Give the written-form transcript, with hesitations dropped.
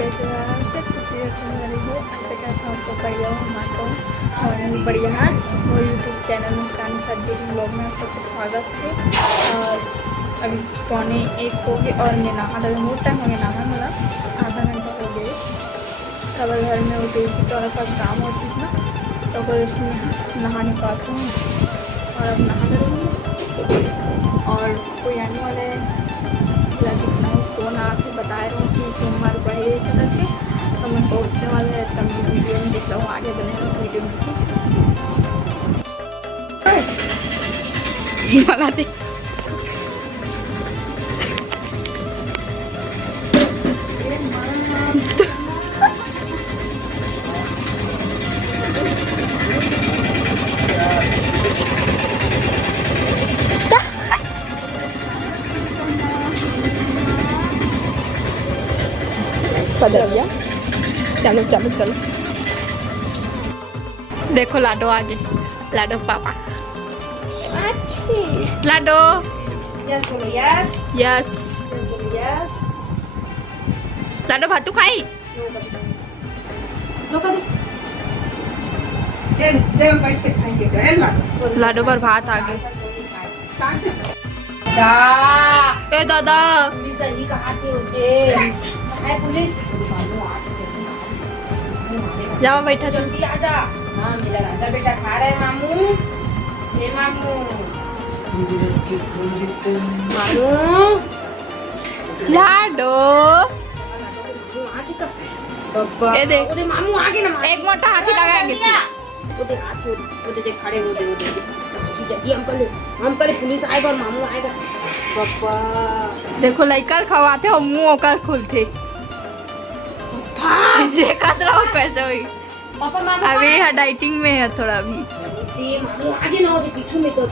बढ़िया और बढ़िया है वो यूट्यूब चैनल मुस्कान सज्जे ब्लॉग में आप सबका स्वागत है। और अभी 1:45 हो गए और मैं नहा बहुत टाइम हो गया नहा मतलब आधा घंटा हो गए। खबर घर में वो देसी थोड़ा सा काम होती है ना तो फिर उसमें नहा नहीं पाती हूँ और अब नहा करूँगी। और कोई आने वाले दिखना हो फ़ोन आके बता रहा हूँ कि सोमवार बढ़े करके तो मैं पहुँचने वाले है तब वीडियो में दिख रहा हूँ आगे बनेगा वीडियो में बनाते पदरिया चलो चलो चलो देखो लाडो आगे लाडो पापा अच्छी लाडो यस बोलो यस यस लाडो भातू खाई लाडो पर भात आ गए ए दादा सही कहा थे होते पुलिस जाओ बैठा जल्दी आजा। हाँ मेरा राजा बेटा खा रहे मामू हे मामू मामू लाडो ये देख ओदे मामू आगे ना एक मोटा हाथी लगाएंगे ओदे हाथी ओदे देख खड़े ओदे जल्दी हम कल पुलिस आएगा और मामू आएगा पापा देखो लइका खवाते हो मुंह ओकर खुलते देखत रहो कैसे हुई पापा मामू अभी डाइटिंग में है थोड़ा भी मामू आगे ना ओदे पीछू में तो